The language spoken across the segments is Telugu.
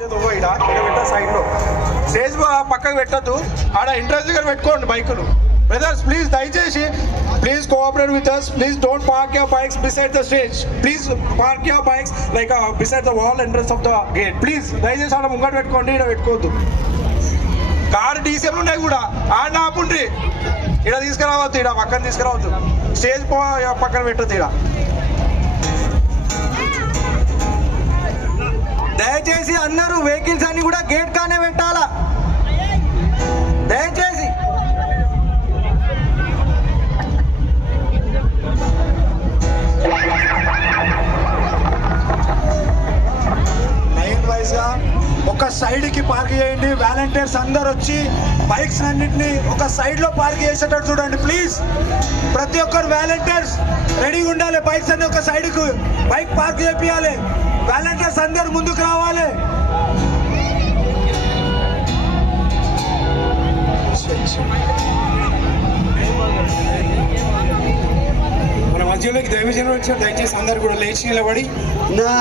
ఓ పెట్ట సైడ్లో. స్టేజ్ పక్కకు పెట్టద్దు. ఆడ ఇంట్రెస్ట్ దగ్గర పెట్టుకోండి బైకులు. బ్రదర్స్ ప్లీజ్ దయచేసి please cooperate with us please don't park your bikes beside the stage please park your bikes like beside the wall entrance of the gate please దయచేసి ఆడ ముంగట పెట్టుకోండి ఈడ పెట్టుకోవద్దు. కారు డీసీలు ఉన్నాయి కూడా. ఆడ ఆపుండ్రి. ఈడ తీసుకురావద్దు ఈడ పక్కన తీసుకురావద్దు. స్టేజ్ పో పక్కన పెట్టద్దు ఈడ. వెహికల్స్ అన్ని కూడా గేట్ కానే పెట్టాలా? దయచేసి. లైన్ వైజ్గా ఒక సైడ్కి పార్క్ చేయండి. వాలంటీర్స్ అందరు వచ్చి బైక్స్ అన్నింటినీ ఒక సైడ్లో పార్క్ చేసేటట్టు చూడండి ప్లీజ్ ప్రతి ఒక్కరు వాలంటీర్స్ రెడీగా ఉండాలి. బైక్స్ అన్ని ఒక సైడ్కు బైక్ పార్క్ చేపియాలి. వాలంటీర్స్ అందరు ముందుకు రావాలి. మన మధ్యలోకి దైవజనం వచ్చారు. దయచేసి అందరు కూడా లేచి నిలబడి. నా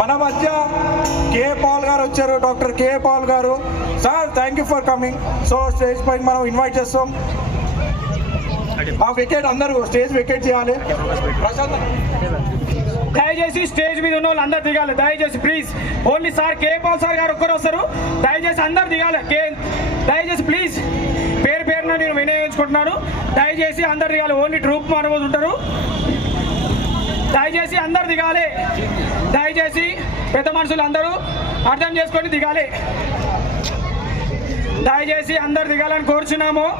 మన మధ్య కే పాల్ గారు వచ్చారు. డాక్టర్ కే పాల్ గారు. Sir thank you for coming so stage పైన మనం ఇన్వైట్ చేస్తాం. ఆ వికెట్ అందరూ స్టేజ్ వికెట్ చేయాలి. ప్రశాంత్. దయచేసి స్టేజ్ మీద ఉన్న వాళ్ళు అందరు దిగాలి. దయచేసి please. Only sir K Paul sir గారు ఒక్కరు వస్తారు. దయచేసి అందరు దిగాలి. కే దయచేసి ప్లీజ్. పేరు పేరున నేను వినియోగించుకుంటున్నాను. దయచేసి అందరు దిగాలి. ఓన్లీ ట్రూప్ మనబోదు ఉంటారు. దయచేసి అందరు దిగాలి. దయచేసి పెద్ద మనుషులు అందరూ అర్థం చేసుకొని దిగాలి. దయచేసి అందరు దిగాలని కోరుచున్నాము.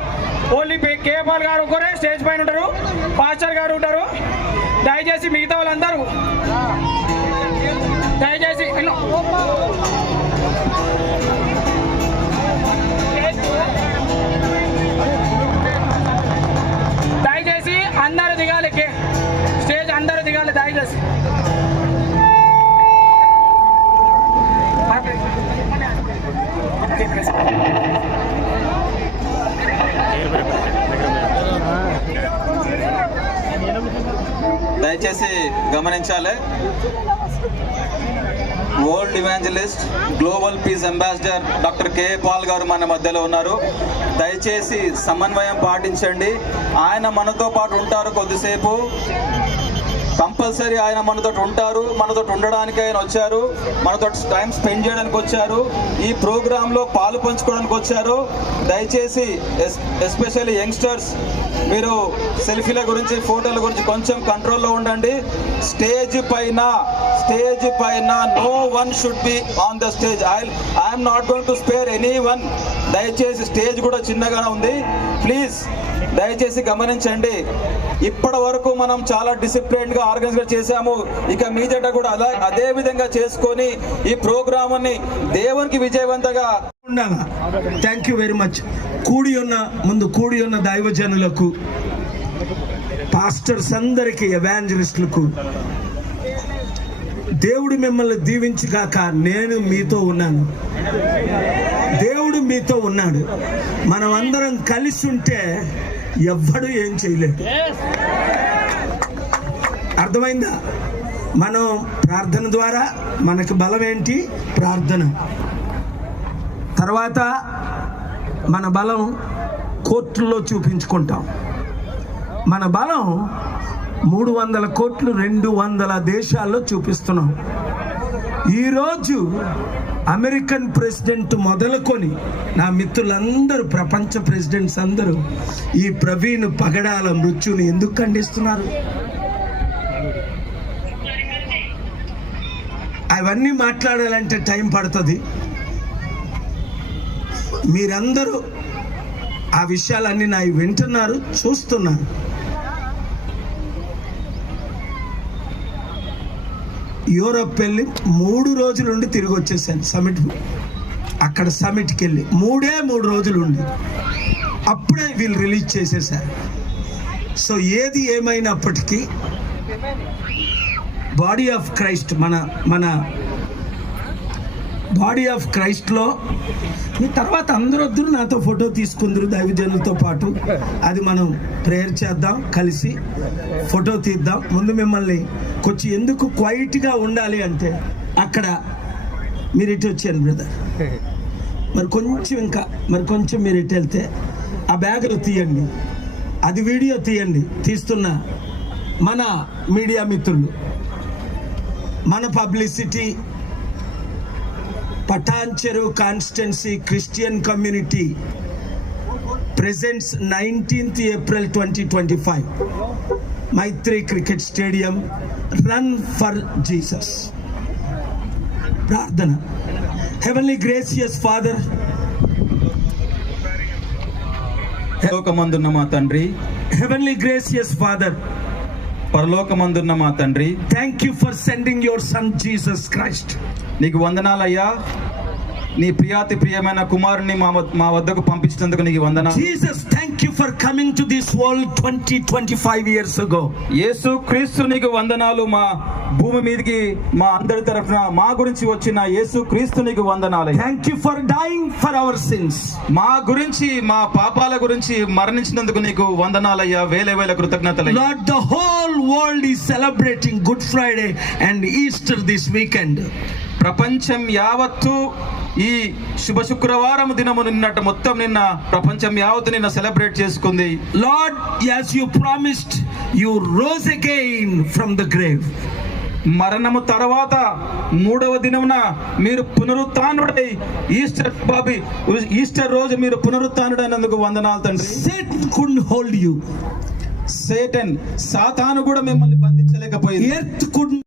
ఓన్లీ పే- కేపాల్ గారు ఒకరే స్టేజ్ పైన ఉంటారు. పాస్టర్ గారు ఉంటారు. దయచేసి మిగతా వాళ్ళందరూ దయచేసి గమనించాలి. World evangelist global peace ambassador doctor K Paul గారు మన మధ్యలో ఉన్నారు. దయచేసి సమన్వయం పాటించండి. ఆయన మనతో పాటు ఉంటారు కొద్దిసేపు. కంపల్సరీ ఆయన మనతో ఉంటారు మనతో ఉండడానికి ఆయన వచ్చారు మనతో టైం స్పెండ్ చేయడానికి వచ్చారు ఈ ప్రోగ్రాంలో పాలు పంచుకోవడానికి వచ్చారు. దయచేసి ఎస్- ఎస్పెషల్లీ యంగ్స్టర్స్ మీరు సెల్ఫీల గురించి ఫోటోల గురించి కొంచెం కంట్రోల్లో ఉండండి. స్టేజ్ పైన స్టేజ్ పైన no one should be on the stage I I'm not going to spare any one దయచేసి స్టేజ్ కూడా చిన్నగానే ఉంది. ప్లీజ్ దయచేసి గమనించండి. ఇప్పటి వరకు మనం చాలా డిసిప్లిన్గా ఆర్గనైజ్ చేశాము. ఇక మీదట కూడా అలా అదే విధంగా చేసుకొని ఈ ప్రోగ్రామ్ దేవునికి విజయవంతంగా ఉండాలా? థ్యాంక్ యూ వెరీ మచ్ కూడి ఉన్న ముందు కూడి ఉన్న దైవజనులకు పాస్టర్స్ అందరికి ఎవాంజలిస్టులకు దేవుడు మిమ్మల్ని దీవించుగాక నేను మీతో ఉన్నాను. దేవుడు మీతో ఉన్నాడు. మనం అందరం కలిసి ఉంటే ఎవ్వడు ఏం చేయలేడు అర్థమైందా? మనం ప్రార్థన ద్వారా మనకు బలం ఏంటి? ప్రార్థన. తర్వాత మన బలం కోర్టుల్లో చూపించుకుంటాం. మన బలం మూడు వందల కోట్లు రెండు వందల దేశాల్లో చూపిస్తున్నాం. ఈరోజు అమెరికన్ ప్రెసిడెంట్ మొదలుకొని నా మిత్రులందరూ ప్రపంచ ప్రెసిడెంట్స్ అందరూ ఈ ప్రవీణ్ పగడాల మృత్యుని ఎందుకు ఖండిస్తున్నారు? అవన్నీ మాట్లాడాలంటే టైం పడుతుంది. మీరందరూ ఆ విషయాలన్నీ నా వింటున్నారు చూస్తున్నారు. యూరోప్ వెళ్ళి మూడు రోజులు ఉండి తిరిగి వచ్చేసాను సమిట్ అక్కడ సమిట్కి వెళ్ళి మూడే మూడు రోజులు ఉండి. అప్పుడే వీళ్ళు రిలీజ్ చేసేసారు. సో ఏది ఏమైనప్పటికీ బాడీ ఆఫ్ క్రైస్ట్ మన మన బాడీ ఆఫ్ క్రైస్ట్లో. మీ తర్వాత అందరూ నాతో ఫోటో తీసుకుందరు దైవజనులతో పాటు. అది మనం ప్రేయర్ చేద్దాం కలిసి ఫోటో తీద్దాం. ముందు మిమ్మల్ని కొంచెం ఎందుకు క్వైట్గా ఉండాలి అంటే అక్కడ మీరు ఇటు వచ్చాను బ్రదర్. మరి కొంచెం ఇంకా మరి కొంచెం మీరు ఇటు వెళ్తే ఆ బ్యాగులు తీయండి. అది వీడియో తీయండి. తీస్తున్న మన మీడియా మిత్రులు మన publicity Patancheru constituency Christian community presents 19th April 2025 Maitri Cricket Stadium Run for Jesus ప్రార్థన. Heavenly gracious father. పరలోకమందున్న మా తండ్రి. Heavenly gracious father. పరలోకమందున్న మా తండ్రి. Thank you for sending your son Jesus Christ నీకు వందనాలయ్యా. నీ ప్రియాతి ప్రియమైన కుమారుని మా వద్- మా వద్దకు పంపించినందుకు నీకు వందనాలు. Jesus thank you for coming to this world twenty twenty five years ago Yesu Kristu నీకు వందనాలు. మా భూమి మీదకి మా అందరి తరఫున మా గురించి వచ్చిన యేసు క్రీస్తు నీకు వందనాలు. Thank you for dying for our sins మా గురించి మా పాపాల గురించి మరణించినందుకు నీకు వందనాలయ్యా. వేల వేల కృతజ్ఞతలు. Lord, the whole world is celebrating Good Friday and Easter this weekend. ప్రపంచం యావత్తు ఈ శుభ శుక్రవారం దినము నిన్నట మొత్తం నిన్న ప్రపంచం యావత్తు నిన్న సెలబ్రేట్ చేసుకుంది Lord, as you promised, you rose again from the grave. మరణము తర్వాత మూడవ దినమున మీరు పునరుత్నుడై ఈస్టర్ బాబీ ఈస్టర్ రోజు మీరు పునరుత్నుడైనందుకు వందనాలు తండ్రి hold you. సేటన్ సాతాను కూడా మిమ్మల్ని బంధించలేకపోయింది Earth couldn't